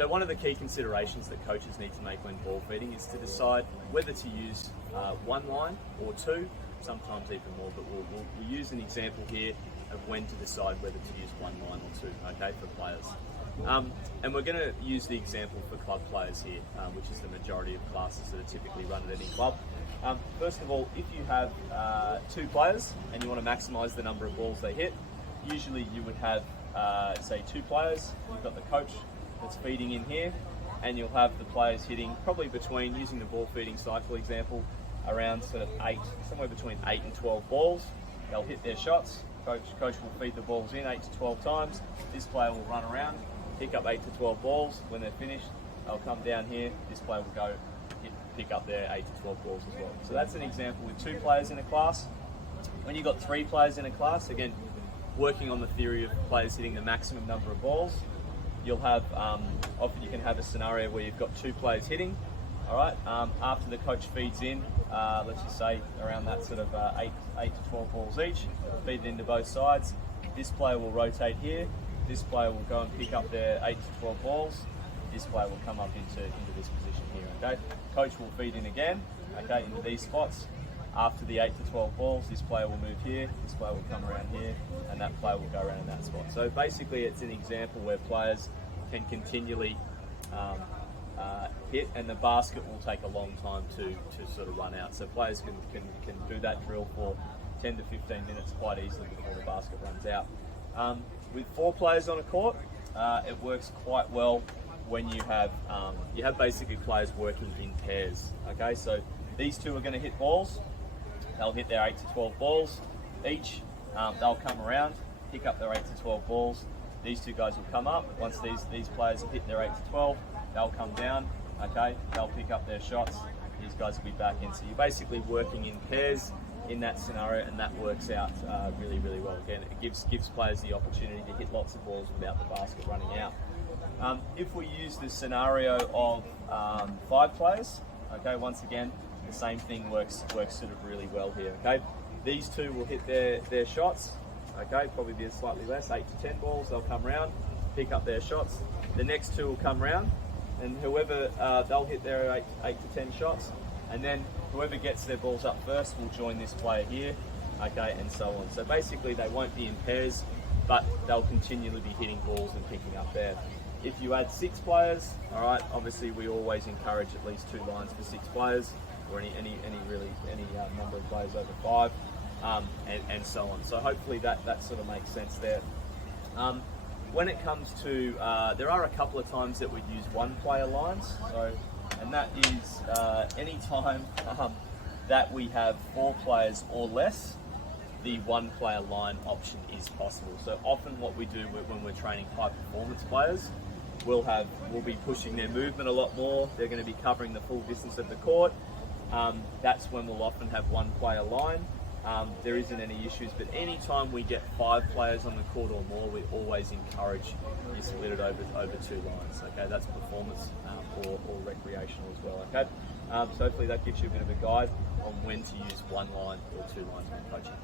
So one of the key considerations that coaches need to make when ball feeding is to decide whether to use one line or two, sometimes even more, but we'll use an example here of when to decide whether to use one line or two, okay, for players. And we're going to use the example for club players here, which is the majority of classes that are typically run at any club. First of all, if you have two players and you want to maximise the number of balls they hit, usually you would have, say, two players. You've got the coach that's feeding in here, and you'll have the players hitting probably between, using the ball feeding cycle example, around sort of somewhere between 8 and 12 balls. They'll hit their shots. Coach will feed the balls in 8 to 12 times. This player will run around, pick up 8 to 12 balls. When they're finished, they'll come down here. This player will go pick up their 8 to 12 balls as well. So that's an example with two players in a class. When you've got three players in a class, again, working on the theory of players hitting the maximum number of balls, you'll have, often you can have a scenario where you've got two players hitting. All right, after the coach feeds in, let's just say around that sort of 8 to 12 balls each, feed it into both sides. This player will rotate here. This player will go and pick up their 8 to 12 balls. This player will come up into this position here, okay? Coach will feed in again, okay, into these spots. After the 8 to 12 balls, this player will move here, this player will come around here, and that player will go around in that spot. So basically it's an example where players can continually hit, and the basket will take a long time to sort of run out. So players can do that drill for 10 to 15 minutes quite easily before the basket runs out. With four players on a court, it works quite well when you have basically players working in pairs. Okay, so these two are going to hit balls. They'll hit their 8 to 12 balls each. They'll come around, pick up their 8 to 12 balls. These two guys will come up. Once these players have hit their 8 to 12, they'll come down. Okay, they'll pick up their shots. These guys will be back in. So you're basically working in pairs in that scenario, and that works out really, really well. Again, it gives players the opportunity to hit lots of balls without the basket running out. If we use the scenario of 5 players, okay, once again, the same thing works sort of really well here. Okay, these two will hit their shots. Okay, probably be slightly less, 8 to 10 balls. They'll come round, pick up their shots. The next two will come round, and whoever they'll hit their 8 to 10 shots, and then whoever gets their balls up first will join this player here, okay, and so on. So basically they won't be in pairs, but they'll continually be hitting balls and picking up there. If you add 6 players, all right, obviously we always encourage at least 2 lines for 6 players, or any number of players over 5, and so on. So hopefully that sort of makes sense there. When it comes to, there are a couple of times that we'd use 1-player lines, and that is any time that we have 4 players or less, the 1-player line option is possible. So often what we do when we're training high performance players, we'll be pushing their movement a lot more. They're going to be covering the full distance of the court. That's when we'll often have 1-player line. There isn't any issues, but anytime we get 5 players on the court or more, we always encourage you split it over 2 lines. Okay, that's performance or recreational as well. Okay, so hopefully that gives you a bit of a guide on when to use 1 line or 2 lines when coaching.